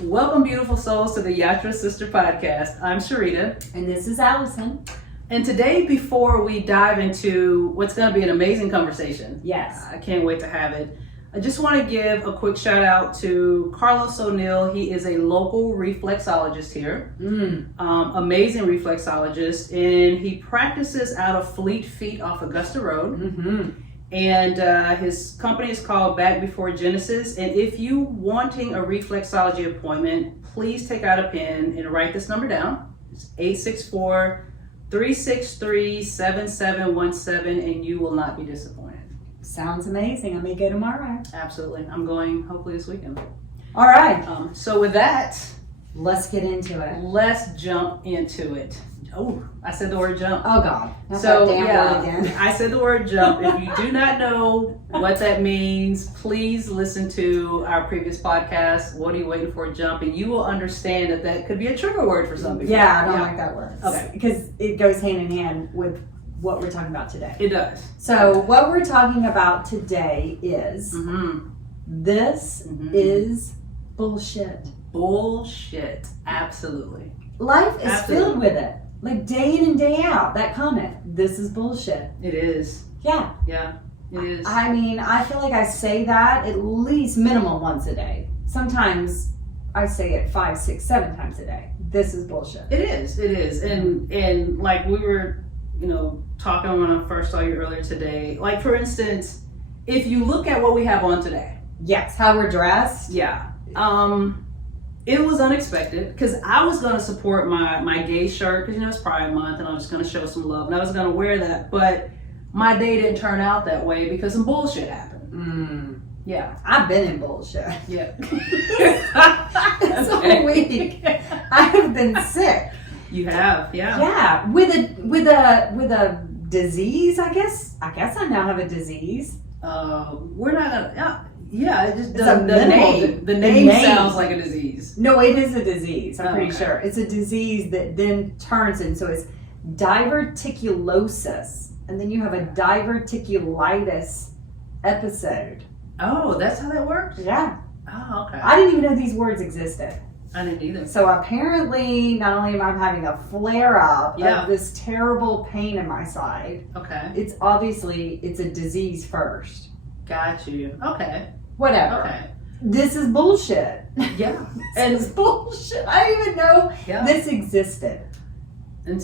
Welcome, beautiful souls, to the Yatra Sister podcast. I'm Sharita. And this is Allison. And today, before we dive into what's going to be an amazing conversation, Yes. I can't wait to have it. I just want to give a quick shout out to Carlos O'Neill. He is a local reflexologist here, amazing reflexologist, and he practices out of Fleet Feet off Augusta Road. Mm-hmm. And his company is called Back Before Genesis. And if you wanting a reflexology appointment, please take out a pen and write this number down. It's 864-363-7717, and you will not be disappointed. Sounds amazing. I may go tomorrow. Absolutely. I'm going hopefully this weekend. All right. So with that, Let's get into it. let's jump into it. Oh, I said the word jump. Oh, God. Not So that damn yeah, word again. I said the word jump. If you do not know what that means, please listen to our previous podcast, What Are You Waiting For, Jump, and you will understand that that could be a trigger word for some people. Yeah, I don't like that word. Okay. Because it goes hand in hand with what we're talking about today. It does. So what we're talking about today is this is bullshit. Bullshit. Absolutely. Life is Absolutely. filled with it. Like day in and day out, that comment, this is bullshit. It is. Yeah. Yeah, it is. I mean, I feel like I say that at least minimum once a day. Sometimes I say it 5, 6, 7 times a day. This is bullshit. It is. It is. And like we were, talking when I first saw you earlier today. Like, for instance, if you look at what we have on today. Yes, how we're dressed. Yeah. It was unexpected because I was going to support my gay shirt because, it's Pride Month and I was just going to show some love and I was going to wear that. But my day didn't turn out that way because some bullshit happened. Yeah. I've been in bullshit. Yeah. It's a week. I have been sick. You have, yeah. Yeah, with a disease. I guess I now have a disease. We're not gonna. Yeah, it just It's a the name. The name sounds like a disease. No, it is a disease. I'm pretty okay. sure it's a disease that then turns into it's diverticulosis, and then you have a diverticulitis episode. Oh, that's how that works? Yeah. Oh, okay. I didn't even know these words existed. I didn't either. So apparently, not only am I having a flare-up Yeah. of this terrible pain in my side, Okay. it's a disease first. Got you. Okay. Whatever. Okay. This is bullshit. Yeah. This is bullshit. I didn't even know Yeah. this existed. And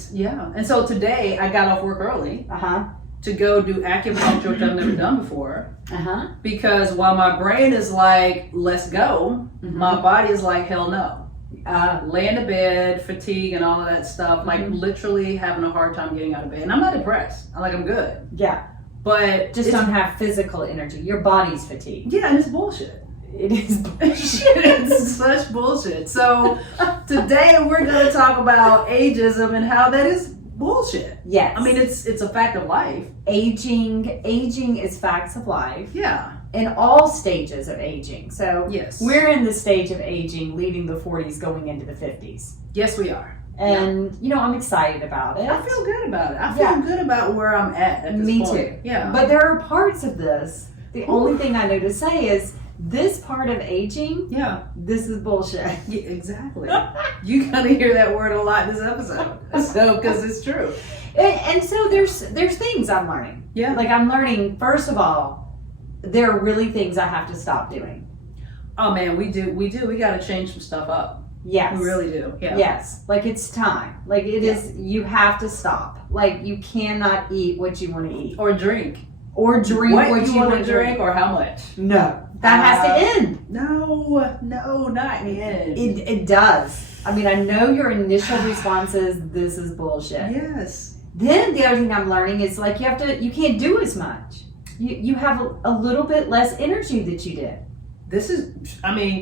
so today I got off work early Uh-huh. to go do acupuncture, which I've never done before. Uh-huh. Because while my brain is like, let's go, my body is like, hell no. Lay in the bed, fatigue and all of that stuff, like literally having a hard time getting out of bed. And I'm not depressed. I'm good. Yeah. But Just don't have physical energy. Your body's fatigued. Yeah, and it's bullshit. It is bullshit. It's such bullshit. So today we're going to talk about ageism and how that is bullshit. Yes. I mean, it's a fact of life. Aging is facts of life. Yeah. In all stages of aging. So Yes. we're in the stage of aging, leaving the 40s, going into the 50s. Yes, we are. And, I'm excited about it. I feel good about it. I feel good about where I'm at this Me point. too. Yeah. But there are parts of this. The only thing I know to say is this part of aging, this is bullshit. Yeah, exactly. You're going to hear that word a lot this episode. So, because it's true. And so there's things I'm learning. Yeah. Like I'm learning, first of all, there are really things I have to stop doing. Oh, man, we do. We got to change some stuff up. Yes. We really do. Yeah. Yes. Like it's time. Like it is, you have to stop. Like you cannot eat what you want to eat. Or drink. Or drink what you want to drink. Or how much. No. That has to end. No, not in the end. It does. I mean, I know your initial response is, this is bullshit. Yes. Then the other thing I'm learning is like you can't do as much. You have a little bit less energy that you did. This is,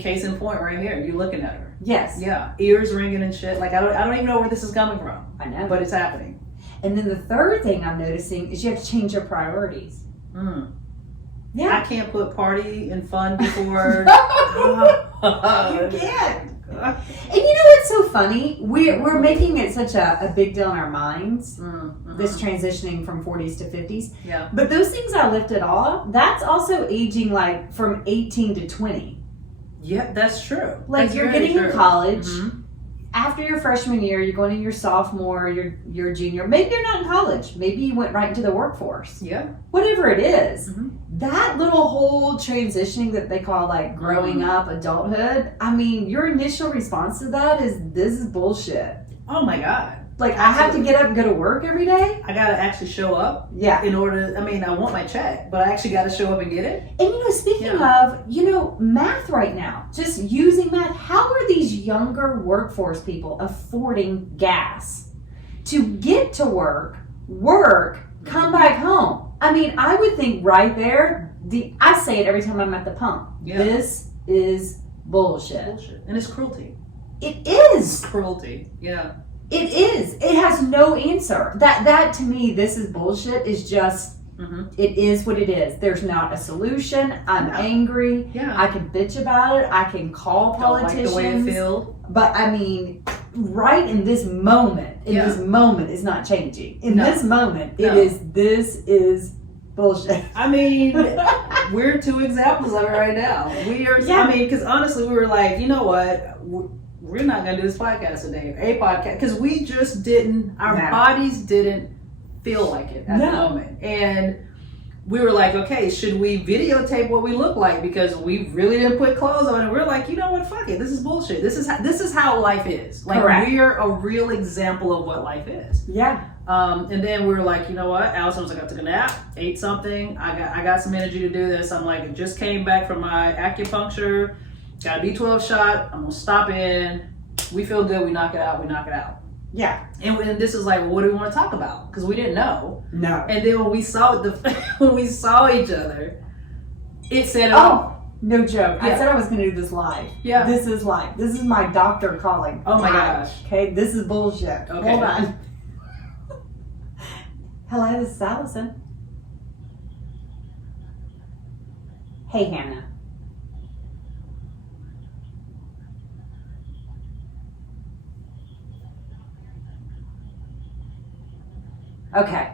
case in point right here. You're looking at her. Yes. Yeah. Ears ringing and shit. Like, I don't even know where this is coming from. I know. But it's happening. And then the third thing I'm noticing is you have to change your priorities. Yeah. I can't put party and fun before. You can't. And you know what's what's so funny? We're making it such a big deal in our minds, this transitioning from 40s to 50s. Yeah. But those things I lifted off, that's also aging like from 18 to 20. Yeah, that's true. Like That's you're very getting true. in college. Mhm. After your freshman year, you're going into your sophomore, your junior. Maybe you're not in college. Maybe you went right into the workforce. Yeah. Whatever it is, Mhm. that little whole transitioning that they call like growing up, adulthood. I mean, your initial response to that is, this is bullshit. Oh my God. Like, I have to get up and go to work every day? I gotta actually show up Yeah. in order. I mean, I want my check, but I actually gotta show up and get it. And speaking of, math right now, just using math, how are these younger workforce people affording gas to get to work, come back home? I mean, I would think right there, I say it every time I'm at the pump. Yeah. This is bullshit. Bullshit. And it's cruelty. It is. It's cruelty. Yeah. It is. It has no answer. That to me, this is bullshit, is just, it is what it is. There's not a solution. I'm angry. Yeah. I can bitch about it. I can call politicians. Don't like the way it feels. But I mean, right in this moment, this moment is not changing. In this moment, this is bullshit. I mean, we're two examples of it right now. We are, I mean, because honestly, we were like, you know what? We're not going to do this podcast today, a podcast, because we just didn't, our bodies didn't feel like it at the moment. And we were like, okay, should we videotape what we look like? Because we really didn't put clothes on, and we're like, you know what, fuck it, this is bullshit. This is how life is. Like, we're a real example of what life is. Yeah. And then we were like, you know what, Allison was like, I took a nap, ate something, I got some energy to do this. I'm like, I just came back from my acupuncture, got a B12 shot, I'm gonna stop in, we feel good, we knock it out. Yeah. And this is like, well, what do we want to talk about? Because we didn't know. No. And then when we saw each other, it said it all. No joke. Yeah. I said I was going to do this live. Yeah. This is live. This is my doctor calling. Oh my live. gosh. Okay, this is bullshit. Okay. Hold on. Hello, this is Allison. Hey, Hannah. Okay.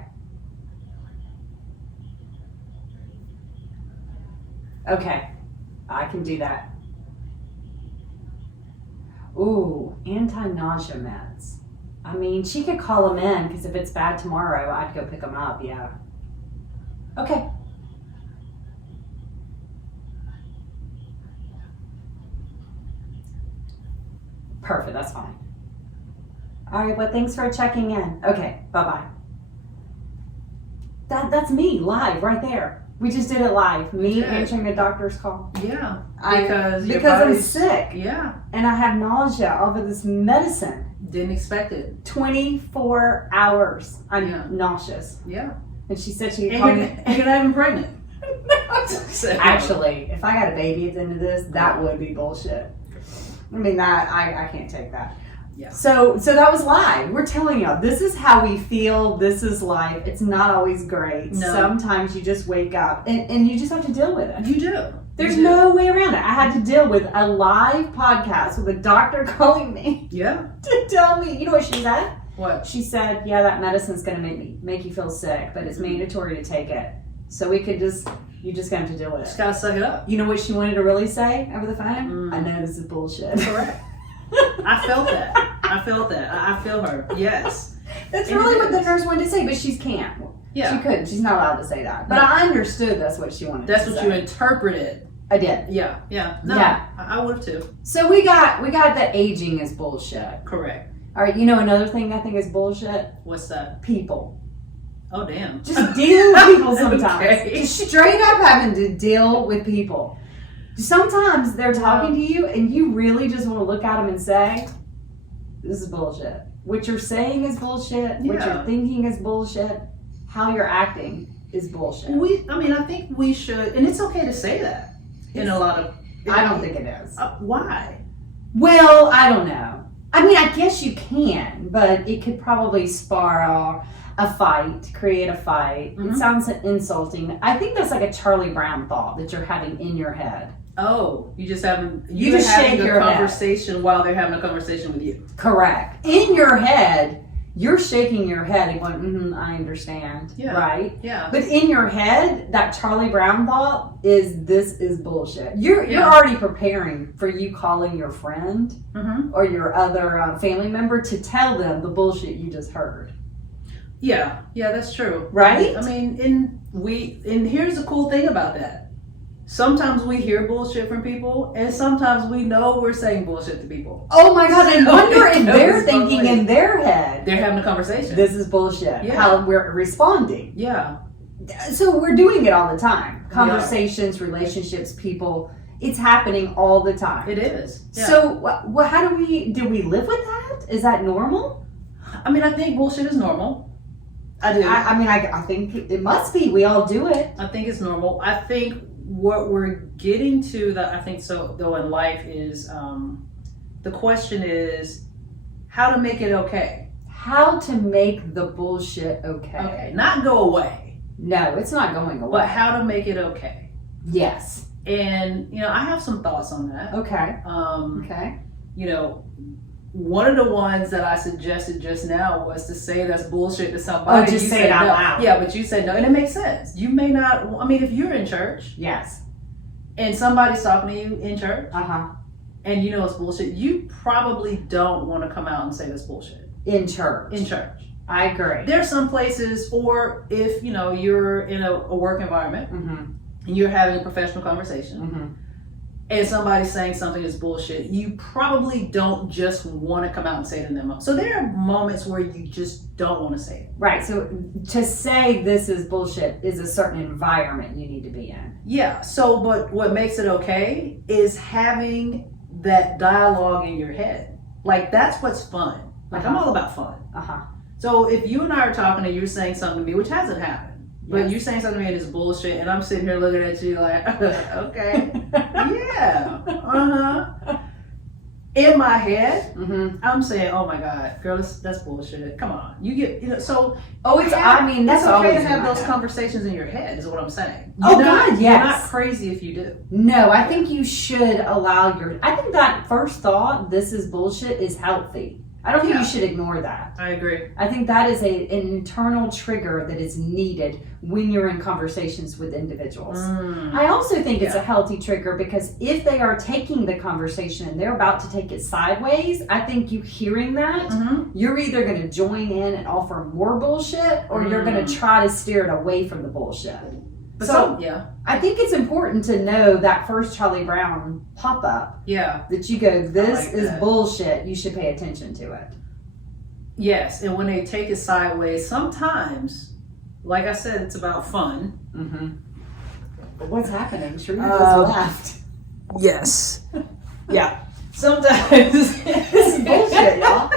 Okay. I can do that. Ooh, anti-nausea meds. I mean, she could call them in, because if it's bad tomorrow, I'd go pick them up, yeah. Okay. Perfect, that's fine. All right, well, thanks for checking in. Okay, bye-bye. That's me, live, right there. We just did it live. Me answering a doctor's call. Yeah. Because I'm sick. Yeah. And I have nausea off of this medicine. Didn't expect it. 24 hours. I'm nauseous. Yeah. And she said she could call me. And you're not even pregnant. Actually, if I got a baby at the end of this, that would be bullshit. I mean, I can't take that. Yeah. So that was live. We're telling y'all, this is how we feel. This is life. It's not always great. No. Sometimes you just wake up and you just have to deal with it. You do. There's no way around it. I had to deal with a live podcast with a doctor calling me. Yeah. To tell me, you know what she said? What? She said, yeah, that medicine's gonna make you feel sick, but it's mandatory to take it. So you just gonna have to deal with it. Just gotta suck it up. You know what she wanted to really say over the phone? I know this is bullshit. Correct. I felt that. I feel her. Yes. That's really what the nurse wanted to say, but she can't. Yeah. She couldn't. She's not allowed to say that. But I understood that's what she wanted That's to say. what you interpreted. I did. Yeah. No, yeah. I would have too. So we got that aging is bullshit. Correct. All right, you know another thing I think is bullshit? What's that? People. Oh, damn. Just dealing with people sometimes. Okay. Just straight up having to deal with people. Sometimes they're talking to you and you really just want to look at them and say, this is bullshit. What you're saying is bullshit. Yeah. What you're thinking is bullshit. How you're acting is bullshit. I think we should, and it's okay to say that in a lot of... I don't think it is. Why? Well, I don't know. I mean, I guess you can, but it could probably spar a fight, create a fight. It sounds insulting. I think that's like a Charlie Brown thought that you're having in your head. Oh, you just having You just having shake a your head. conversation while they're having a conversation with you. Correct. In your head, you're shaking your head and going, I understand. Yeah. Right? Yeah. But in your head, that Charlie Brown thought is, this is bullshit. You're Yeah. already preparing for you calling your friend Mm-hmm. or your other family member to tell them the bullshit you just heard. Yeah. Yeah, that's true. Right? I mean, and here's the cool thing about that. Sometimes we hear bullshit from people, and sometimes we know we're saying bullshit to people. Oh my God, and wonder if they're Goes thinking both ways. in their head, They're having a conversation. this is bullshit. Yeah. How we're responding. Yeah. So we're doing it all the time. We are. Conversations, relationships, people. It's happening all the time. It is. Yeah. So how do we live with that? Is that normal? I mean, I think bullshit is normal. I do. I think it must be. We all do it. I think it's normal. I think what we're getting to that I think so though in life is the question is how to make it okay. How to make the bullshit okay. Okay, not go away, No, it's not going away. but how to make it okay. Yes. And I have some thoughts on that. Okay. Okay. One of the ones that I suggested just now was to say that's bullshit to somebody. Oh, just You say said it out no. loud. Yeah, but you said no, and it makes sense. You may not. I mean, if you're in church Yes. and somebody's talking to you in church, Uh-huh. and you know it's bullshit, you probably don't want to come out and say that's bullshit In church. in church. I agree. There's some places, or if you're in a work environment Mm-hmm. and you're having a professional conversation, Mm-hmm. and somebody's saying something is bullshit, you probably don't just want to come out and say it in them. So there are moments where you just don't want to say it. Right. So to say this is bullshit is a certain environment you need to be in. Yeah. So, but what makes it okay is having that dialogue in your head. Like, that's what's fun. Like, I'm all about fun. Uh-huh. So if you and I are talking and you're saying something to me, which hasn't happened, but Yes. you're saying something to me and it's bullshit, and I'm sitting here looking at you like, okay, yeah, In my head, Mm-hmm. I'm saying, oh my God, girl, that's bullshit. Come on, you get so. Oh, it's. I mean, that's it's okay always to have in my those head. conversations in your head. Is what I'm saying. Oh, God, You're yes. not crazy if you do. No, I think you should allow your. I think that first thought, this is bullshit, is healthy. I don't think Yeah. you should ignore that. I agree. I think that is an internal trigger that is needed when you're in conversations with individuals. I also think it's a healthy trigger because if they are taking the conversation and they're about to take it sideways, I think you hearing that, you're either going to join in and offer more bullshit or you're going to try to steer it away from the bullshit. But So yeah, I think it's important to know that first Charlie Brown pop-up yeah, that you go, this like is that. bullshit, you should pay attention to it. yes. And when they take it sideways, sometimes, like I said, it's about fun. But what's happening? Sharita just laughed. Yes. Yeah. Sometimes This is bullshit, y'all.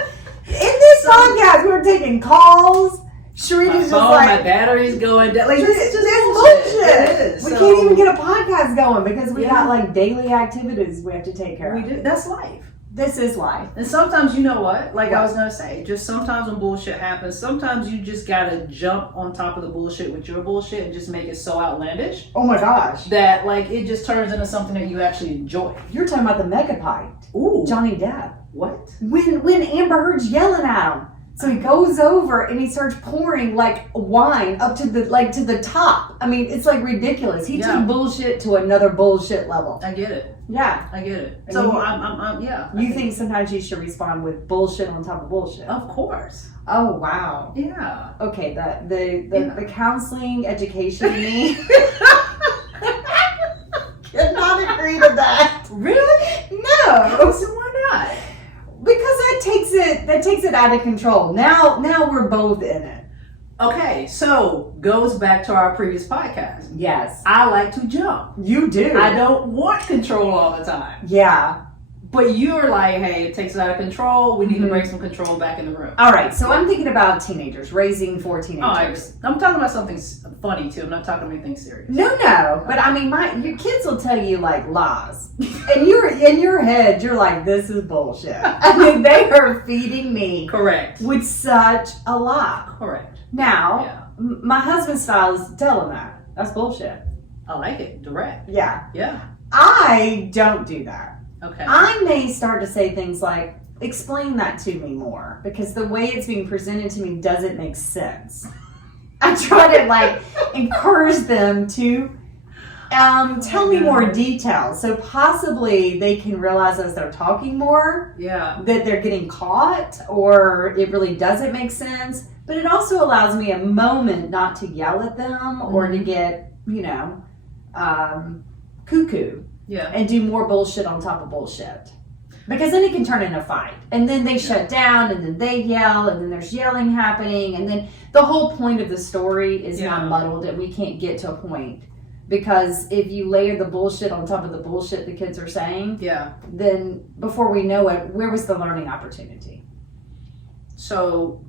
In this podcast, we're taking calls. Sharita's just my like, battery's going down. Like, this this is is just bullshit. It is. We So, can't even get a podcast going because we Yeah. got like daily activities we have to take care We of. do. That's life. This is life. And sometimes, you know what? Like What? I was gonna say, just sometimes when bullshit happens, sometimes you just gotta jump on top of the bullshit with your bullshit and just make it so outlandish Oh my gosh. that like it just turns into something that you actually enjoy. You're talking about the megapint. Ooh. Johnny Depp. What? When Amber Heard's yelling at him. So he goes over and he starts pouring like wine up to the top. I mean, it's like ridiculous. He Yeah. took bullshit to another bullshit level. I get it. Yeah. I get it. And So you- I'm yeah. I You think sometimes you should respond with bullshit on top of bullshit? Of course. Oh wow. Yeah. Okay, the counseling education in me cannot agree to that. Really? No. So why not? Because that takes it out of control. Now we're both in it. Okay, so goes back to our previous podcast. Yes. I like to jump. You do. I don't want control all the time. Yeah. But you're like, hey, it takes it out of control. We need to bring some control back in the room. All right. So I'm thinking about teenagers, raising 4 Oh, teenagers. I'm talking about something funny too. I'm not talking about anything serious. No. But I mean, your kids will tell you like lies, and you're in your head. You're like, this is bullshit. I mean, they are feeding me Correct. with such a lie. Correct. Now, Yeah. my husband's style is to tell them that. That's bullshit. I like it. Direct. Yeah. Yeah. I I don't do that. Okay. I may start to say things like, explain that to me more, because the way it's being presented to me doesn't make sense. I try to like encourage them to tell me more details. So possibly they can realize as they're talking more that they're getting caught or it really doesn't make sense. But it also allows me a moment not to yell at them or to get, cuckoo and do more bullshit on top of bullshit. Because then it can turn into a fight. And then they shut down and then they yell and then there's yelling happening. And then the whole point of the story is now muddled and we can't get to a point. Because if you layer the bullshit on top of the bullshit the kids are saying, then before we know it, where was the learning opportunity? So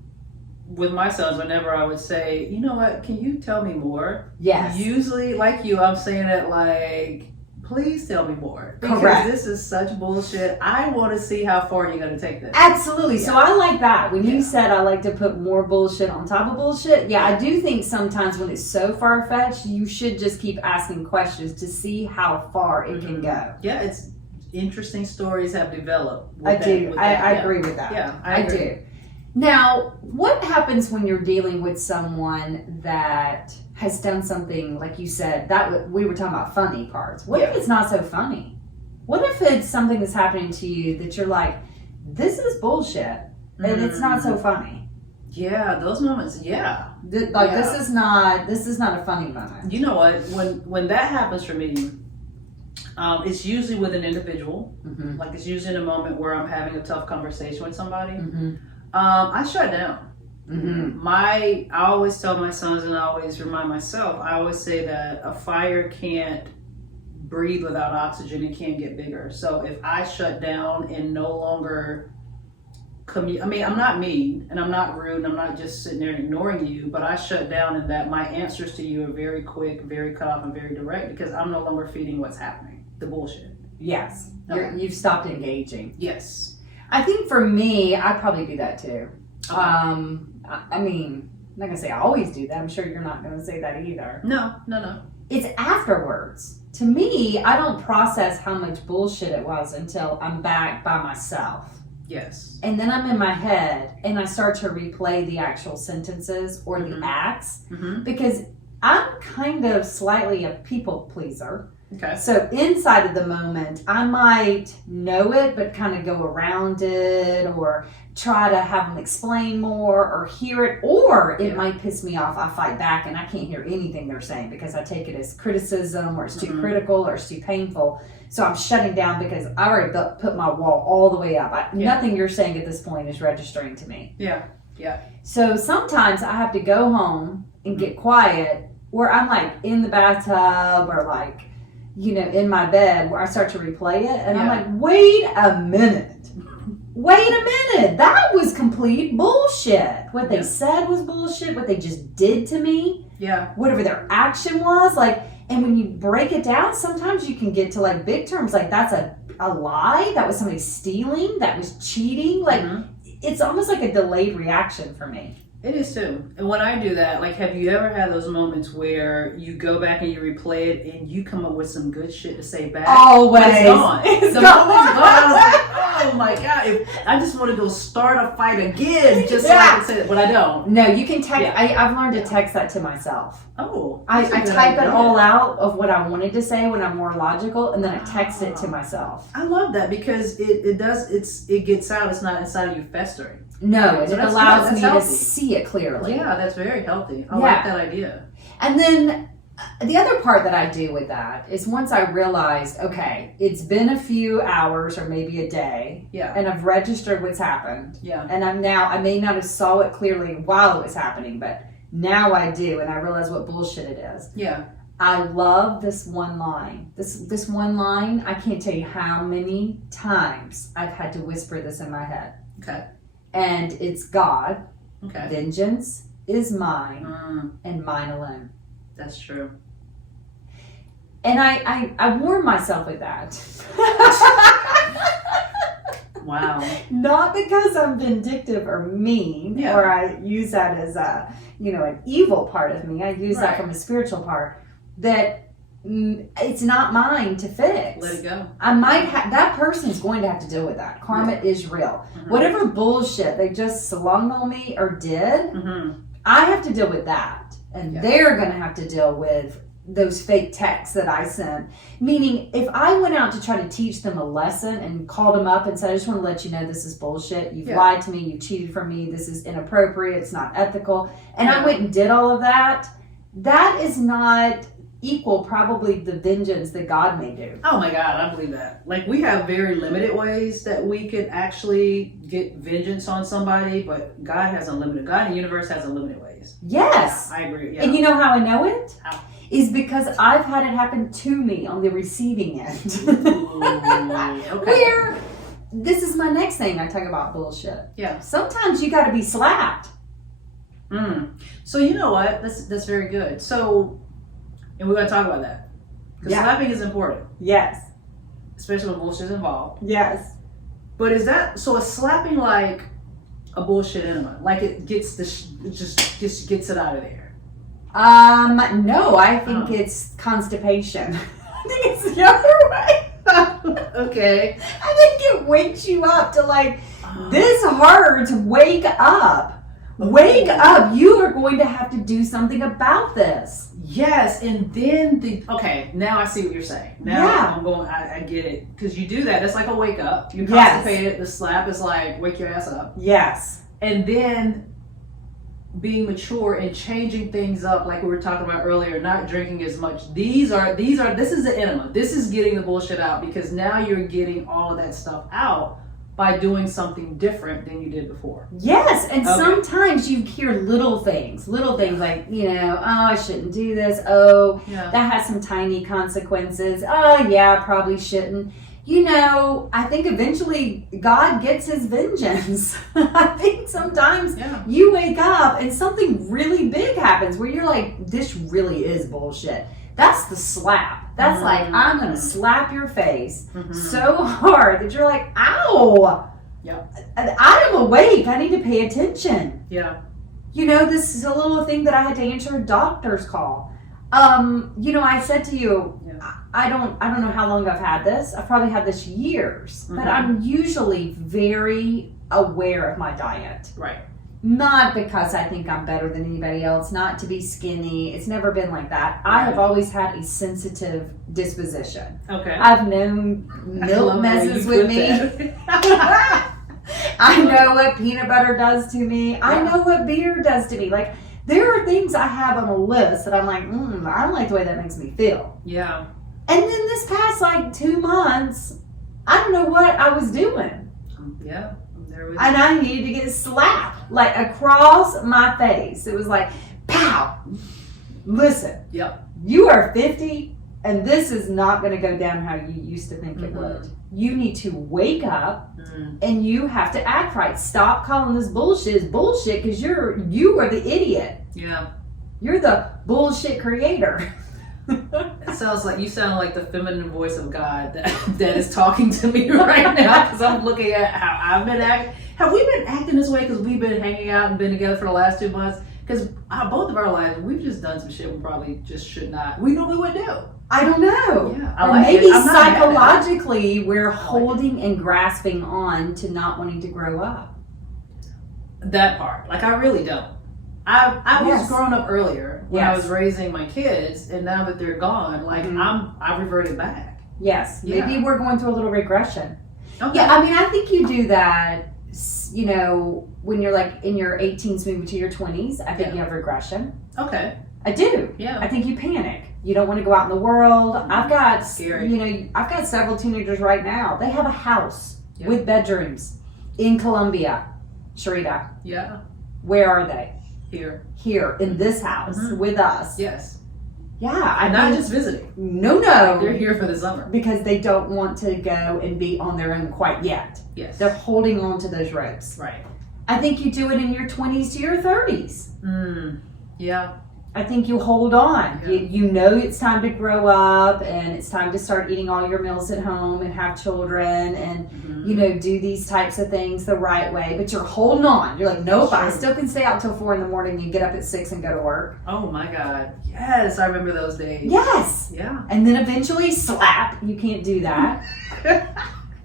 with my sons, whenever I would say, you know what, can you tell me more? Yes. Usually, like you, I'm saying it like, please tell me more. Because this is such bullshit. I want to see how far you're going to take this. Absolutely. So I like that. When you said I like to put more bullshit on top of bullshit, I do think sometimes when it's so far-fetched, you should just keep asking questions to see how far it can go. Yeah, it's interesting stories have developed. I agree with that. Yeah, I do. Now, what happens when you're dealing with someone that has done something, like you said, that we were talking about funny parts. What if it's not so funny? What if it's something that's happening to you that you're like, this is bullshit, and it's not so funny? Yeah, those moments, This is not a funny moment. You know what? When that happens for me, it's usually with an individual. Like it's usually in a moment where I'm having a tough conversation with somebody. I shut down. I always tell my sons, and I always remind myself, I always say that a fire can't breathe without oxygen and can't get bigger. So if I shut down and no longer I'm not mean and I'm not rude and I'm not just sitting there ignoring you, but I shut down in that my answers to you are very quick, very cut off, and very direct because I'm no longer feeding what's happening, the bullshit. Yes. You've stopped engaging. Yes. I think for me, I'd probably do that too. I'm not going to say I always do that. I'm sure you're not going to say that either. No. It's afterwards. To me, I don't process how much bullshit it was until I'm back by myself. Yes. And then I'm in my head and I start to replay the actual sentences or the acts because I'm kind of slightly a people pleaser. Okay. So inside of the moment, I might know it, but kind of go around it or try to have them explain more or hear it, or it might piss me off. I fight back and I can't hear anything they're saying because I take it as criticism or it's too critical or it's too painful. So I'm shutting down because I already put my wall all the way up. Nothing you're saying at this point is registering to me. Yeah. So sometimes I have to go home and get quiet where I'm like in the bathtub or like, in my bed where I start to replay it and I'm like, wait a minute. That was complete bullshit. What they said was bullshit. What they just did to me. Yeah. Whatever their action was. And when you break it down, sometimes you can get to like big terms. Like that's a lie. That was somebody stealing. That was cheating. It's almost like a delayed reaction for me. It is too. And when I do that, like, have you ever had those moments where you go back and you replay it and you come up with some good shit to say back? Always. But it's gone. The moment's gone. I was like, oh my God. I just want to go start a fight again just so I can say that, but I don't. No, you can text. I've learned to text that to myself. Oh. I type it all out of what I wanted to say when I'm more logical, and then I text it to myself. I love that because it gets out. It's not inside of you festering. No, it allows me to see it clearly. Yeah, that's very healthy. I like that idea. And then the other part that I do with that is once I realized, okay, it's been a few hours or maybe a day, and I've registered what's happened, and I may not have saw it clearly while it was happening, but now I do, and I realize what bullshit it is. Yeah. I love this one line. This one line, I can't tell you how many times I've had to whisper this in my head. Okay. And it's God. Okay. Vengeance is mine and mine alone. That's true. And I warn myself with that. Wow. Not because I'm vindictive or mean, or I use that as an evil part of me. I use that from a spiritual part. That it's not mine to fix. Let it go. That person's going to have to deal with that. Karma is real. Whatever bullshit they just slung on me or did, I have to deal with that. And they're going to have to deal with those fake texts that I sent. Meaning, if I went out to try to teach them a lesson and called them up and said, I just want to let you know this is bullshit. You've lied to me. You cheated from me. This is inappropriate. It's not ethical. And I went and did all of that. That is not equal probably the vengeance that God may do. Oh my God, I believe that. Like, we have very limited ways that we could actually get vengeance on somebody, but God has unlimited. God and the universe has unlimited ways. Yes. Yeah, I agree. Yeah. And you know how I know it? How? Is because I've had it happen to me on the receiving end. Ooh, okay. Where, this is my next thing I talk about bullshit. Yeah. Sometimes you got to be slapped. So you know what? That's very good. So, and we're going to talk about that. Because slapping is important. Yes. Especially when bullshit's involved. Yes. But is slapping like a bullshit enema? Like it gets just gets it out of there? No, I think it's constipation. I think it's the other way. Okay. I think it wakes you up to like, this hurts, wake up. Wake up. You are going to have to do something about this. Yes, and then okay, now I see what you're saying. Now I get it. Because you do that, it's like a wake up. You're constipated, the slap is like, wake your ass up. Yes. And then being mature and changing things up, like we were talking about earlier, not drinking as much. This is the enema. This is getting the bullshit out, because now you're getting all of that stuff out by doing something different than you did before. Yes, and sometimes you hear little things like, oh, I shouldn't do this. Oh, that has some tiny consequences. Oh, yeah, I probably shouldn't. I think eventually God gets his vengeance. I think sometimes you wake up and something really big happens where you're like, this really is bullshit. That's the slap. That's like, I'm going to slap your face so hard that you're like, ow. Yep. I am awake. I need to pay attention. Yeah. This is a little thing that I had to answer a doctor's call. I said to you, I don't know how long I've had this. I've probably had this years, but I'm usually very aware of my diet. Right. Not because I think I'm better than anybody else, not to be skinny. It's never been like that. I have always had a sensitive disposition. Okay. I've known milk messes with me. I know what peanut butter does to me. I know what beer does to me. Like, there are things I have on a list that I'm like, I don't like the way that makes me feel. Yeah. And then this past 2 months, I don't know what I was doing. Yeah. And I needed to get slapped, across my face. It was like, pow. Listen. Yep. You are 50, and this is not going to go down how you used to think it would. You need to wake up, and you have to act right. Stop calling this bullshit because you are the idiot. Yeah. You're the bullshit creator. It sounds like you sound like the feminine voice of God that is talking to me right now, because I'm looking at how I've been acting. Have we been acting this way because we've been hanging out and been together for the last 2 months? Because both of our lives, we've just done some shit we probably just should not. We normally would do. I don't know. Yeah, or like maybe it. psychologically we're holding and grasping on to not wanting to grow up. That part. I really don't. I was growing up earlier when I was raising my kids, and now that they're gone, I've reverted back. Yes. Maybe we're going through a little regression. Okay. Yeah, I mean, I think you do that, when you're in your 18s moving to your 20s. I think you have regression. Okay. I do. Yeah. I think you panic. You don't want to go out in the world. I've got, scary. I've got several teenagers right now. They have a house with bedrooms in Colombia. Sharita. Yeah. Where are they? Here in this house with us. Yes. Yeah. I'm not just visiting. No. They're here for the summer. Because they don't want to go and be on their own quite yet. Yes. They're holding on to those ropes. Right. I think you do it in your 20s to your 30s. Yeah. I think you hold on. Yeah. You know it's time to grow up and it's time to start eating all your meals at home and have children and, you know, do these types of things the right way. But you're holding on. You're like, nope, I still can stay out till 4 a.m. and get up at 6 and go to work. Oh my God. Yes, I remember those days. Yes. Yeah. And then eventually slap. You can't do that.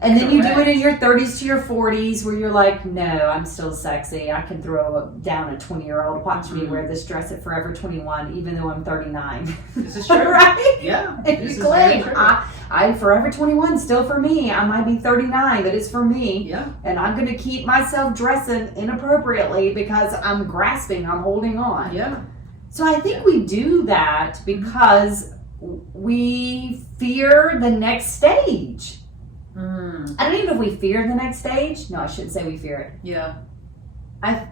And then you do it in your 30s to your 40s where you're like, no, I'm still sexy. I can throw down a 20-year-old. Watch me wear this dress at Forever 21, even though I'm 39. This is true. Right? Yeah. And This you is very claim, true. I'm Forever 21 still for me. I might be 39, but it's for me. Yeah. And I'm going to keep myself dressing inappropriately because I'm grasping, I'm holding on. Yeah. So I think we do that because we fear the next stage. I don't even know if we fear the next stage. No, I shouldn't say we fear it. Yeah.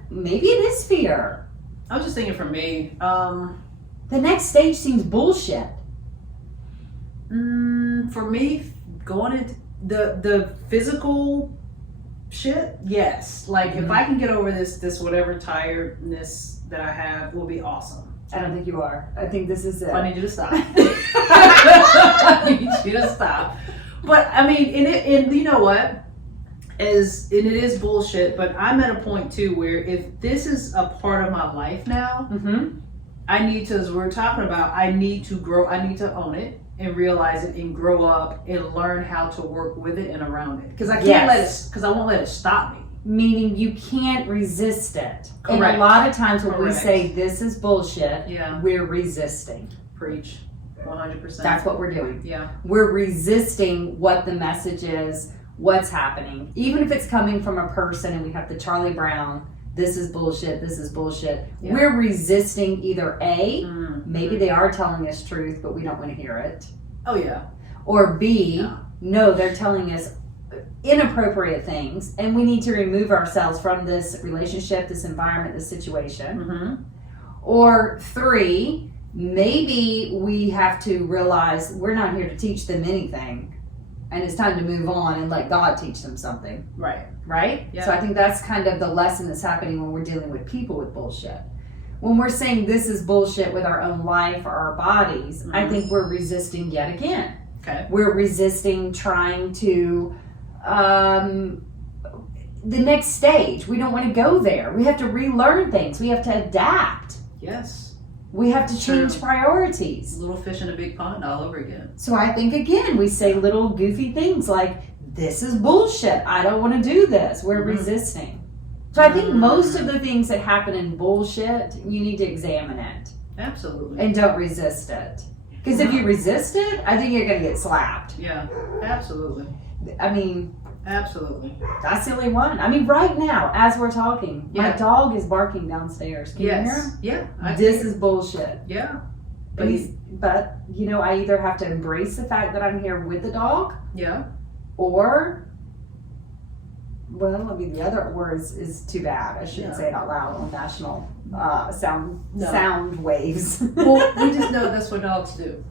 Maybe it is fear. I was just thinking for me, The next stage seems bullshit. for me, going into the physical shit, yes. Like if I can get over this whatever tiredness that I have, will be awesome. I don't think you are. I think this is it. I need you to stop. I need you to stop. But I mean, and you know what? It is bullshit, but I'm at a point too where if this is a part of my life now, I need to, as we're talking about, I need to grow, I need to own it and realize it and grow up and learn how to work with it and around it. Because I can't let it, because I won't let it stop me. Meaning you can't resist it. Correct. And a lot of times when we Correct. say this is bullshit, Yeah. we're resisting. Preach. 100%. That's what we're doing. Yeah. We're resisting what the message is, what's happening. Even if it's coming from a person and we have the Charlie Brown, this is bullshit, this is bullshit. Yeah. We're resisting either A, maybe they are telling us truth, but we don't want to hear it. Oh, yeah. Or B, Yeah. no, they're telling us inappropriate things and we need to remove ourselves from this relationship, this environment, this situation. Or 3, maybe we have to realize we're not here to teach them anything and it's time to move on and let God teach them something. Right. Right? Yeah. So I think that's kind of the lesson that's happening when we're dealing with people with bullshit. When we're saying this is bullshit with our own life or our bodies, I think we're resisting yet again. Okay. We're resisting trying to the next stage. We don't want to go there. We have to relearn things. We have to adapt. Yes. We have to change True. priorities. Little fish in a big pond all over again. So I think again we say little goofy things like this is bullshit. I don't want to do this. We're resisting. So I think most of the things that happen in bullshit, you need to examine it Absolutely. and don't resist it. Because if you resist it, I think you're going to get slapped. Yeah. Absolutely. I mean, Absolutely. that's the only one. I mean, right now, as we're talking, my Yeah. dog is barking downstairs. Can you hear him? Yeah. This is bullshit. Yeah. But you know, I either have to embrace the fact that I'm here with the dog, Yeah. or, well, I mean, the other word is too bad. I shouldn't say it out loud on national sound waves. Well, we just know that's what dogs do.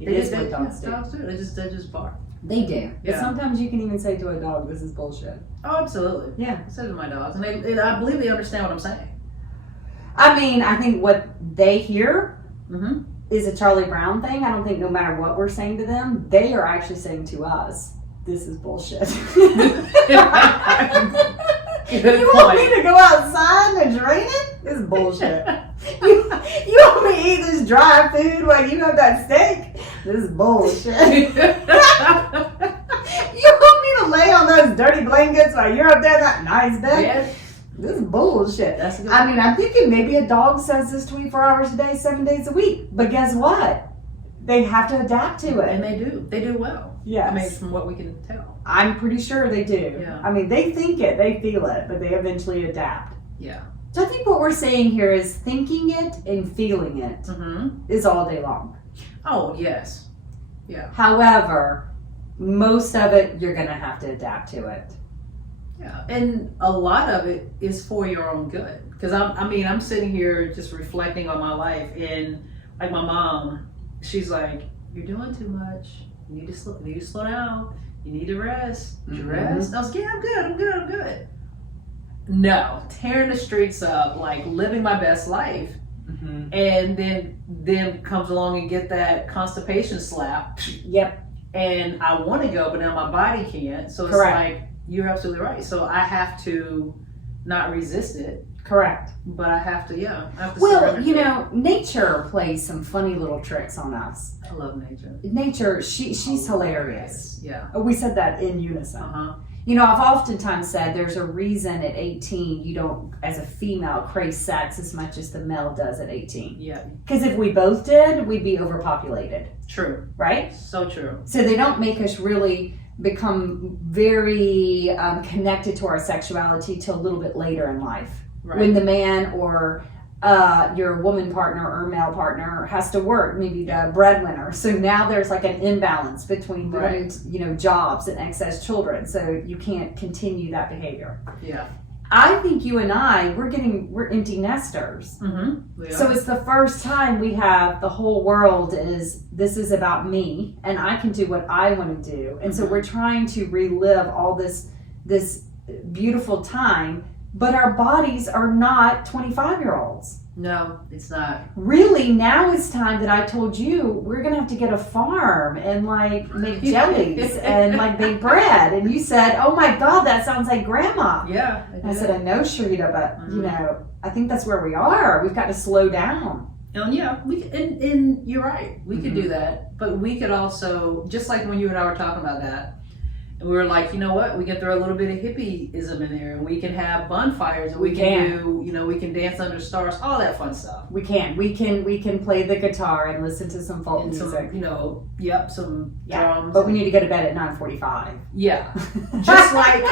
It is what dogs do. Dogs do. They just bark. They do. But Yeah. sometimes you can even say to a dog, "This is bullshit." Oh, absolutely. Yeah. I said to my dogs, and I believe they understand what I'm saying. I mean, I think what they hear Mm-hmm. is a Charlie Brown thing. I don't think no matter what we're saying to them, they are actually saying to us, "This is bullshit." You want me to go outside and drain it? This is bullshit. You want me to eat this dry food while you have that steak? This is bullshit. You want me to lay on those dirty blankets while you're up there in that nice bed? Yes. This is bullshit. That's a good I mean, I'm thinking maybe a dog says this 24 hours a day, 7 days a week. But guess what? They have to adapt to And it. they do. They do well. Yes. I mean, from what we can tell. I'm pretty sure they do. Yeah. I mean, they think it, they feel it, but they eventually adapt. Yeah. So I think what we're saying here is thinking it and feeling it Mm-hmm. is all day long. Oh, yes. However, most of it, you're going to have to adapt to it. Yeah. And a lot of it is for your own good. Because I'm sitting here just reflecting on my life, and like my mom, she's like, "You're doing too much. You need to slow down. You need to rest. Did you rest?" I was like, "Yeah, I'm good. No, tearing the streets up, like living my best life. Mm-hmm. and then comes along and get that constipation slap. Yep. And I want to go, but now my body can't. So it's Correct. like, you're absolutely right. So I have to not resist it, Correct. but I have to, I have to Well, surrender you to it. know, nature plays some funny little tricks on us. I love nature. Nature, she's hilarious. Yeah. We said that in unison. Uh-huh. You know, I've oftentimes said there's a reason at 18 you don't, as a female, crave sex as much as the male does at 18. Yeah. Because if we both did, we'd be overpopulated, True. right? So true. So they don't make us really become very connected to our sexuality till a little bit later in life. Right. When the man or your woman partner or male partner has to work, maybe the breadwinner. So now there's like an imbalance between Right. jobs and excess children. So you can't continue that behavior. Yeah. I think you and I, we're empty nesters. Mm-hmm. So it's the first time we have the whole world this is about me and I can do what I want to do. And so we're trying to relive all this beautiful time, but our bodies are not 25-year-olds. No, it's not. Really, now is time that I told you we're gonna have to get a farm and like make jellies and like bake bread. And you said, "Oh my God, that sounds like Grandma." Yeah. I said, "I know, Sharita, but you know, I think that's where we are. We've got to slow down." And and you're right. We could do that, but we could also, just like when you and I were talking about that, and we were like, you know what? We can throw a little bit of hippieism in there, and we can have bonfires, and we can do, we can dance under stars, all that fun stuff. We can play the guitar and listen to some folk And music. some, some drums. But we need to go to bed at 9:45. Yeah. Just like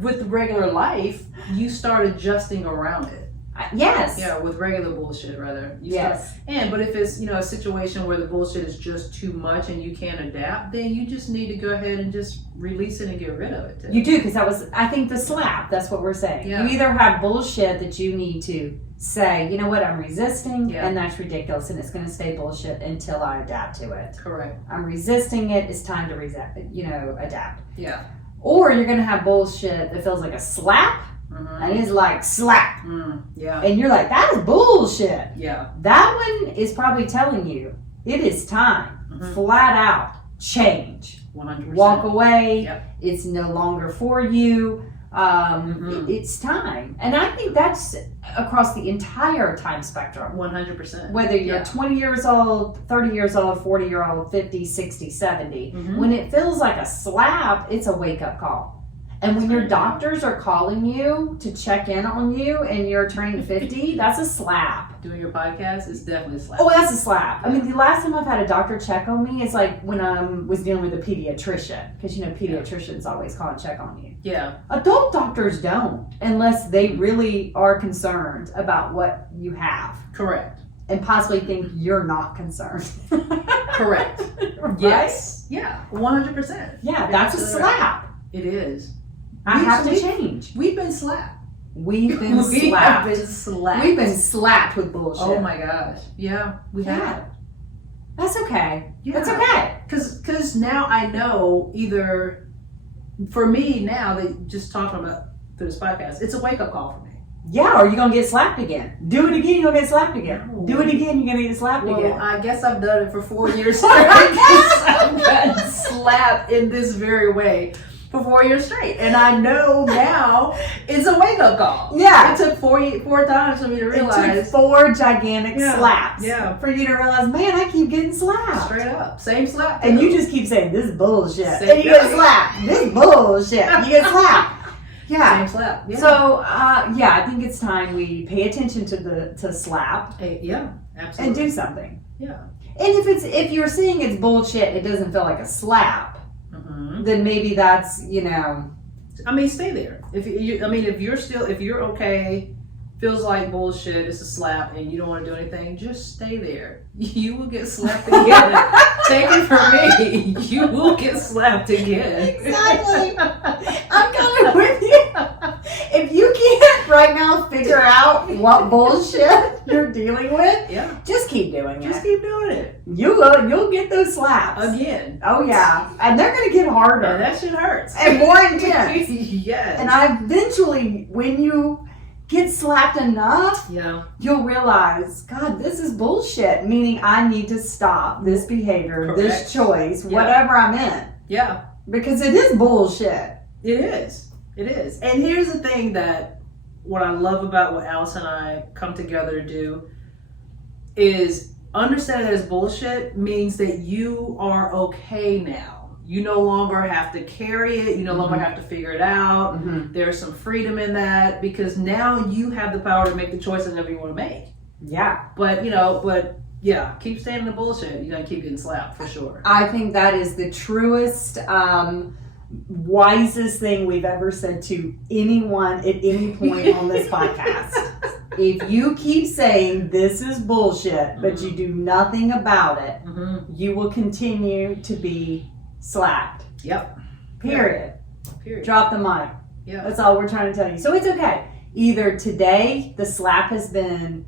with regular life, you start adjusting around it. Yes. Yeah, with regular bullshit, rather. Yes. But if it's, a situation where the bullshit is just too much and you can't adapt, then you just need to go ahead and just release it and get rid of it. Too. You do, because I think the slap, that's what we're saying. Yeah. You either have bullshit that you need to say, you know what, I'm resisting, and that's ridiculous, and it's going to stay bullshit until I adapt to it. Correct. I'm resisting it, it's time to adapt. Yeah. Or you're going to have bullshit that feels like a slap, and it's like slap. Yeah. And you're like, that is bullshit. Yeah. That one is probably telling you it is time, flat out, change. 100%. Walk away. Yep. It's no longer for you. It's time. And I think that's across the entire time spectrum. 100%. Whether you're 20 years old, 30 years old, 40-year-old, 50, 60, 70. When it feels like a slap, it's a wake-up call. And when your doctors are calling you to check in on you and you're turning 50, that's a slap. Doing your podcast is definitely a slap. Oh, that's a slap. I mean, the last time I've had a doctor check on me is like when I was dealing with a pediatrician. Because, pediatricians always call and check on you. Yeah. Adult doctors don't, unless they really are concerned about what you have. Correct. And possibly think you're not concerned. Correct. Right? Yes. Yeah. 100%. Yeah, that's a slap. It is. I have to change. We've been slapped. We've been We slapped. have been slapped. We've been slapped with bullshit. Oh my gosh. Yeah, we have. That's okay. Yeah. That's okay. Because now I know either, for me now, that just talking about through this podcast, it's a wake up call for me. Yeah, or you're going to get slapped again. Do it again, you're going to get slapped again. No. Do it again, you're going to get slapped Well, again. I guess I've done it for 4 years straight. I've gotten slapped in this very way for 4 years straight. And I know now it's a wake up call. Yeah. It took four times for me to realize. It took 4 gigantic slaps for you to realize, man, I keep getting slapped. Straight up. Same slap. And you just keep saying, this is bullshit. Same And you get slapped. This is bullshit. You get slapped. Yeah. Same slap. Yeah. So, I think it's time we pay attention to slap. Yeah, absolutely. And do something. Yeah. And if you're saying it's bullshit, it doesn't feel like a slap, then maybe that's, I mean, stay there. If you're okay, feels like bullshit, it's a slap, and you don't want to do anything, just stay there. You will get slapped again. Take it from me. You will get slapped again. Exactly. I'm coming with you. If you can't right now figure out what bullshit you're dealing with, just keep doing it. Just keep doing it. You'll get those slaps. Again. Oh, yeah. And they're going to get harder. And that shit hurts. And more intense. Yes. And eventually, when you get slapped enough, Yeah. you'll realize, God, this is bullshit. Meaning I need to stop this behavior, Correct. this choice, Yeah. whatever I'm in. Yeah. Because it is bullshit. It is. It is. And here's the thing that what I love about what Alice and I come together to do is understand that it's bullshit means that you are okay now. You no longer have to carry it. You no longer have to figure it out. Mm-hmm. There's some freedom in that because now you have the power to make the choices whatever you want to make. Yeah. But, yeah, keep staying in the bullshit. You're going to keep getting slapped for sure. I think that is the truest, wisest thing we've ever said to anyone at any point on this podcast. If you keep saying this is bullshit, but you do nothing about it, you will continue to be slapped. Yep. Period. Period. Drop the mic. Yeah. That's all we're trying to tell you. So it's okay. Either today the slap has been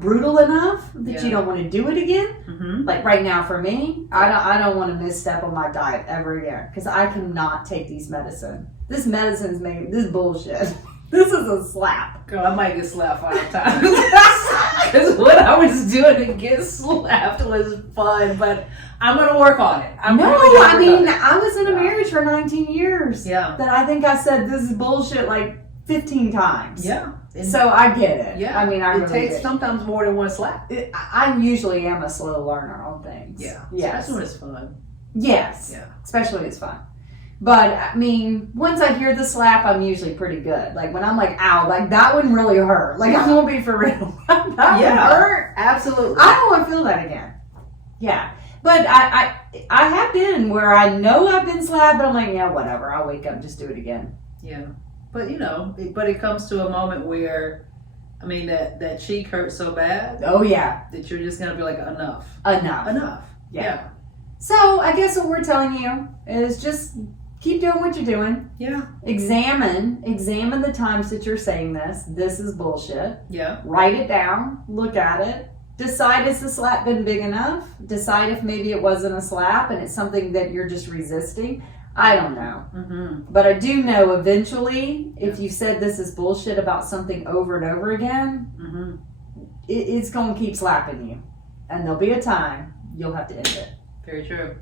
brutal enough that you don't want to do it again. Like right now for me, I don't want to misstep on my diet ever again because I cannot take these medicine. This medicine's made this bullshit. This is a slap. Girl, I might get slapped 5 times. Because what I was doing to get slapped was fun, but I'm going to work on it. I was in a marriage for 19 years. Yeah. That I think I said this is bullshit like 15 times. Yeah. And so I get it. Yeah. I mean, I it really takes get it. sometimes more than one slap. I usually am a slow learner on things. Yeah. Yes. Especially when it's fun. Yes. Yeah. Especially when it's fun. But I mean, once I hear the slap, I'm usually pretty good. Like when I'm like, ow, like that one really hurt. Like I'm gonna be for real. that would hurt. Absolutely. I don't want to feel that again. Yeah. But I have been where I know I've been slapped, but I'm like, yeah, whatever. I'll wake up and just do it again. Yeah. But it comes to a moment where, I mean, that cheek hurts so bad. Oh yeah. That you're just gonna be like, enough. Enough. Yeah. So I guess what we're telling you is just keep doing what you're doing. Yeah. Examine the times that you're saying this. This is bullshit. Yeah. Write it down. Look at it. Decide has the slap been big enough. Decide if maybe it wasn't a slap and it's something that you're just resisting. I don't know. But I do know eventually if you said this is bullshit about something over and over again, it's going to keep slapping you. And there'll be a time you'll have to end it. Very true.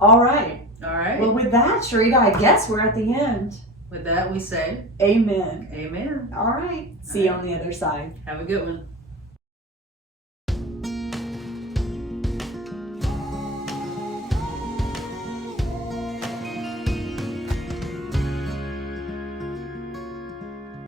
All right. All right. Well, with that, Sharita, I guess we're at the end. With that, we say Amen. amen. All right. See you on the other side. Have a good one.